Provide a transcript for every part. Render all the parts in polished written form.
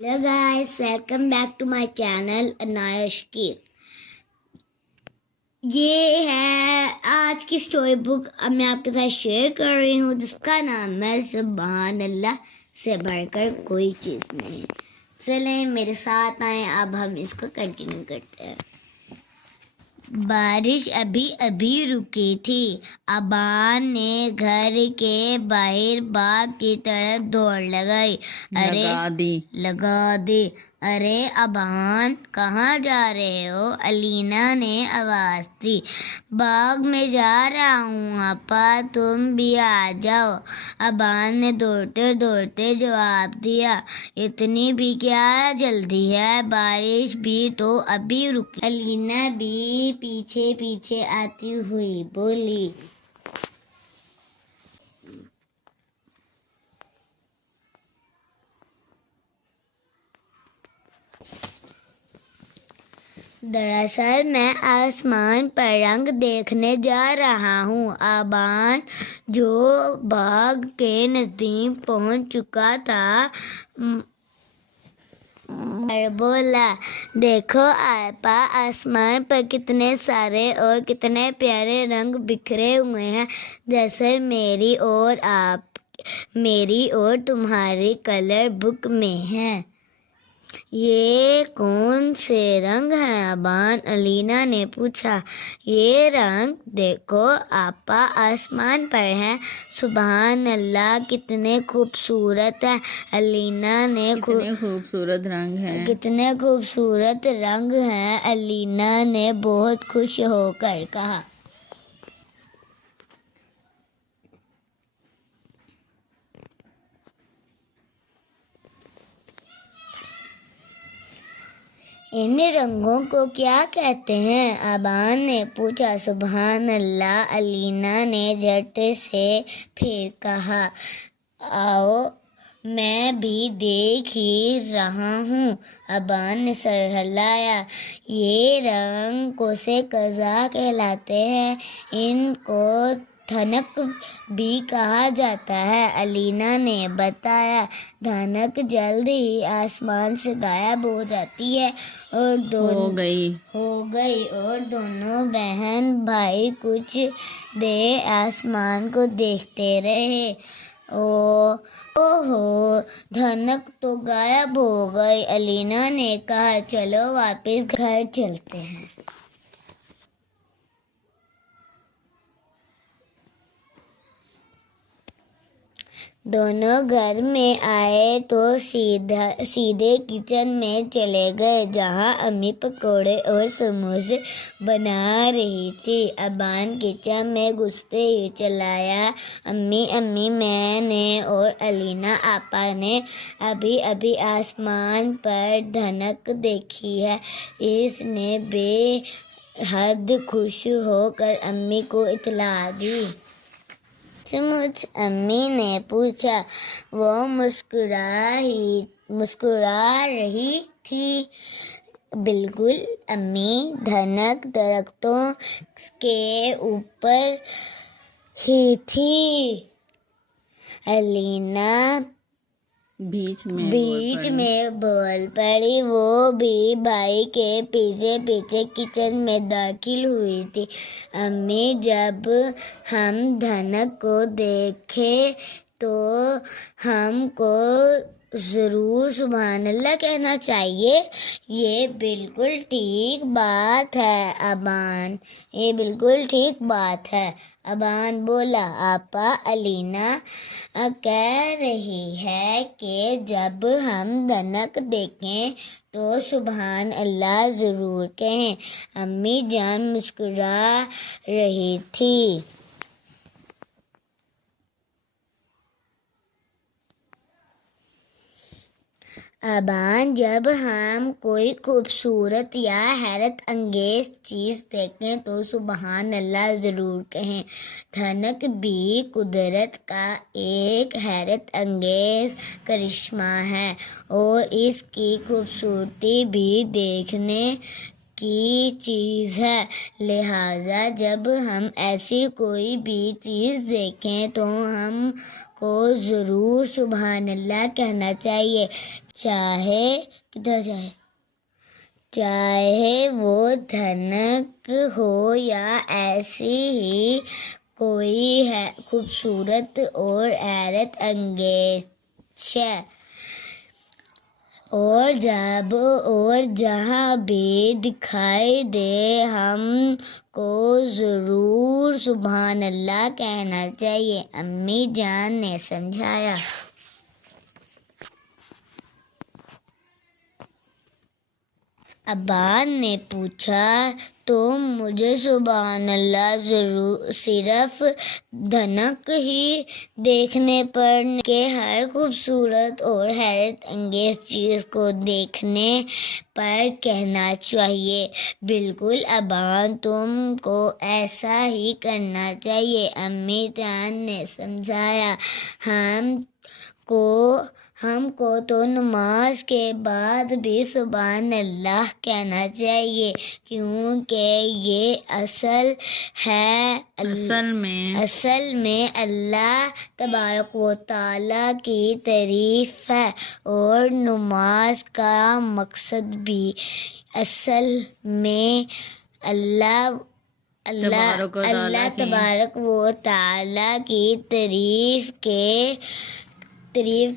Hello guys, welcome back to my channel Anaya Shakir. ये है आज की स्टोरी बुक। अब मैं आपके साथ शेयर कर रही हूँ, जिसका नाम है सुभान अल्लाह से बढ़कर कोई चीज़ नहीं। चलें मेरे साथ आए, अब हम इसको कंटिन्यू करते हैं। बारिश अभी अभी रुकी थी। अबान ने घर के बाहर बाग की तरफ दौड़ लगाई। लगा दी। अरे अबान, कहाँ जा रहे हो? अलीना ने आवाज दी। बाग में जा रहा हूँ अपा, तुम भी आ जाओ, अबान ने दौड़ते दौड़ते जवाब दिया। इतनी भी क्या जल्दी है, बारिश भी तो अभी रुकी। अलीना भी पीछे पीछे आती हुई बोली। दरअसल मैं आसमान पर रंग देखने जा रहा हूँ। अबान, जो बाग के नजदीक पहुँच चुका था, बोला, देखो आपा, आसमान पर कितने सारे और कितने प्यारे रंग बिखरे हुए हैं, जैसे मेरी और तुम्हारी कलर बुक में है। ये कौन से रंग हैं अबान? अलीना ने पूछा। ये रंग देखो आपा, आसमान पर हैं। सुभान अल्लाह, कितने खूबसूरत हैं। अलीना ने कितने खूबसूरत रंग हैं। कितने खूबसूरत रंग हैं, अलीना ने बहुत खुश होकर कहा। इन रंगों को क्या कहते हैं? अबान ने पूछा। सुभान अल्लाह, अलीना ने झट से फिर कहा। आओ, मैं भी देख ही रहा हूँ, अबान ने सर हिलाया। ये रंग कोसे कज़ा कहलाते हैं, इनको धनक भी कहा जाता है, अलीना ने बताया। धनक जल्द ही आसमान से गायब हो जाती है और हो गई और दोनों बहन भाई कुछ देर आसमान को देखते रहे। ओहो, धनक तो गायब हो गई, अलीना ने कहा। चलो वापस घर चलते हैं। दोनों घर में आए तो सीधे किचन में चले गए, जहां अम्मी पकोड़े और समोसे बना रही थी। अबान किचन में घुसते ही चिल्लाया, अम्मी, मैंने और अलीना आपा ने अभी अभी आसमान पर धनक देखी है। इसने बेहद खुश होकर अम्मी को इत्तला दी। सचमुच? अम्मी ने पूछा। वो मुस्कुरा रही थी। बिल्कुल अम्मी, धनक दरख्तों के ऊपर ही थी। अलीना बीच में बोल पड़ी। वो भी भाई के पीछे पीछे किचन में दाखिल हुई थी। अम्मी, जब हम धनक को देखे तो हमको ज़रूर सुभान अल्लाह कहना चाहिए। ये बिल्कुल ठीक बात है अबान, ये बिल्कुल ठीक बात है, अबान बोला। आपा, अलीना कह रही है कि जब हम धनक देखें तो सुभान अल्लाह ज़रूर कहें। अम्मी जान मुस्कुरा रही थी। अबान, जब हम कोई खूबसूरत या हैरत अंगेज चीज़ देखें तो सुभान अल्लाह ज़रूर कहें। धनक भी कुदरत का एक हैरत अंगेज करिश्मा है और इसकी खूबसूरती भी देखने کی چیز ہے، لہٰذا جب ہم ایسی کوئی بھی چیز دیکھیں تو ہم کو ضرور سبحان اللہ کہنا چاہیے، چاہے وہ دھنک ہو یا ایسی ہی کوئی ہے خوبصورت اور حیرت انگیز شے، اور جب اور جہاں بھی دکھائی دے ہم کو ضرور سبحان اللہ کہنا چاہیے، امی جان نے سمجھایا۔ ابان نے پوچھا تو مجھے سبحان اللہ صرف دھنک ہی دیکھنے پر کہ ہر خوبصورت اور حیرت انگیز چیز کو دیکھنے پر کہنا چاہیے؟ بالکل ابان، تم کو ایسا ہی کرنا چاہیے، امی جان نے سمجھایا۔ ہم کو تو نماز کے بعد بھی سبحان اللہ کہنا چاہیے، کیونکہ یہ اصل میں اللہ تبارک و تعالیٰ کی تعریف ہے، اور نماز کا مقصد بھی اصل میں اللہ تبارک و تعالیٰ کی تعریف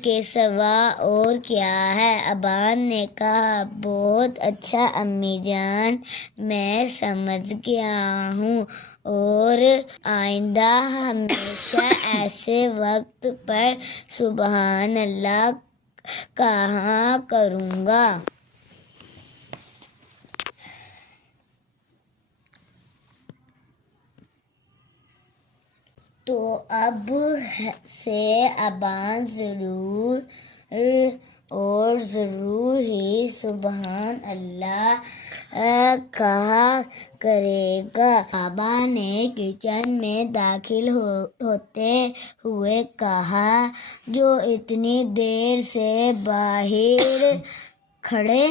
کے سوا اور کیا ہے؟ ابان نے کہا، بہت اچھا امی جان، میں سمجھ گیا ہوں، اور آئندہ ہمیشہ ایسے وقت پر سبحان اللہ کہا کروں گا۔ تو اب سے ابان ضرور ہی سبحان اللہ کہا کرے گا۔ بابا نے کچن میں داخل ہوتے ہوئے کہا، جو اتنی دیر سے باہر کھڑے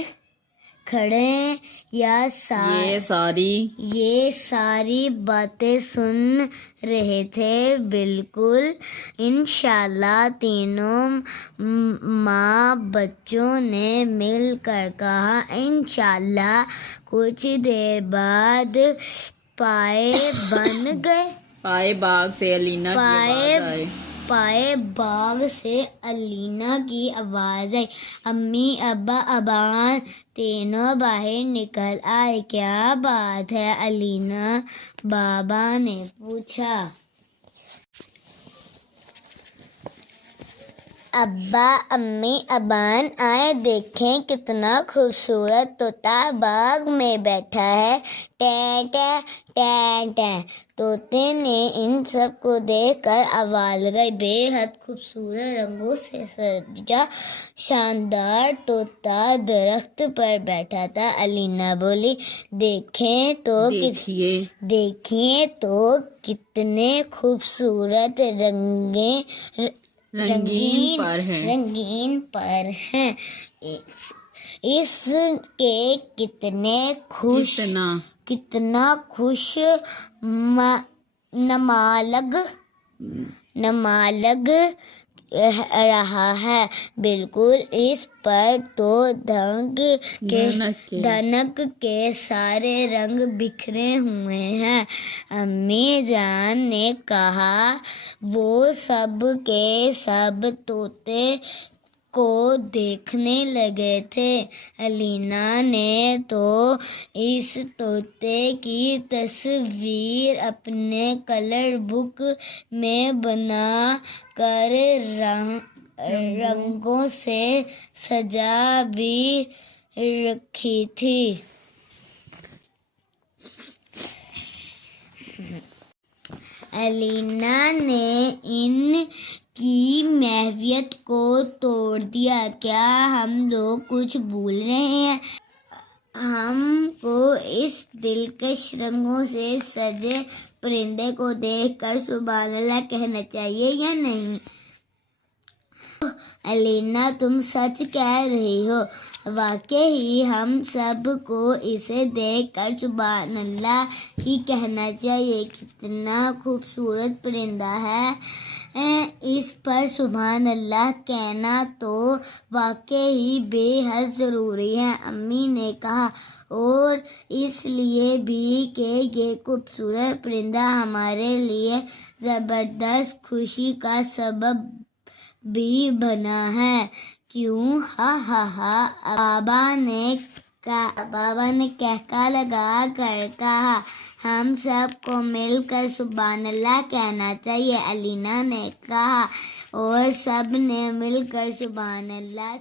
یہ ساری باتیں سن رہے تھے، بالکل انشاءاللہ تینوں ماں بچوں نے مل کر کہا، انشاءاللہ۔ کچھ دیر بعد پائے باغ سے علینا کی آواز آئی، امی ابا ابان تینوں باہر نکل آئے۔ کیا بات ہے علینا؟ بابا نے پوچھا۔ ابا امی ابان آئے، دیکھیں کتنا خوبصورت طوطا باغ میں بیٹھا ہے، ٹیں ٹیں ٹیں ٹیں۔ طوطے نے ان سب کو دیکھ کر آواز لگائی، بے حد خوبصورت رنگوں سے سجا شاندار طوطا درخت پر بیٹھا تھا۔ علینا بولی، دیکھیں تو کتنے خوبصورت رنگین پر ہیں، اس کے کتنا خوش نما لگ رہا ہے، بالکل اس پر تو دھنک کے سارے رنگ بکھرے ہوئے ہیں۔ امی جان نے کہا، وہ سب کے سب طوطے کو دیکھنے لگے تھے۔ علینا نے تو اس طوطے کی تصویر اپنے کلر بک میں بنا کر رنگوں سے سجا بھی رکھی تھی۔ علینا نے ان کی محویت کو توڑ دیا، کیا ہم لوگ کچھ بھول رہے ہیں؟ ہم کو اس دلکش رنگوں سے سجے پرندے کو دیکھ کر سبحان اللہ کہنا چاہیے یا نہیں؟ الینا تم سچ کہہ رہی ہو، واقعی ہم سب کو اسے دیکھ کر سبحان اللہ ہی کہنا چاہیے، کتنا خوبصورت پرندہ ہے، اس پر سبحان اللہ کہنا تو واقعی بے حد ضروری ہے۔ امی نے کہا اور اس لیے بھی کہ یہ خوبصورت پرندہ ہمارے لیے زبردست خوشی کا سبب بھی بنا ہے۔ کیوں؟ ہا ہا ہا، بابا نے کہکا لگا کر کہا۔ ہم سب کو مل کر سبحان اللہ کہنا چاہیے، الینا نے کہا، اور سب نے مل کر سبحان اللہ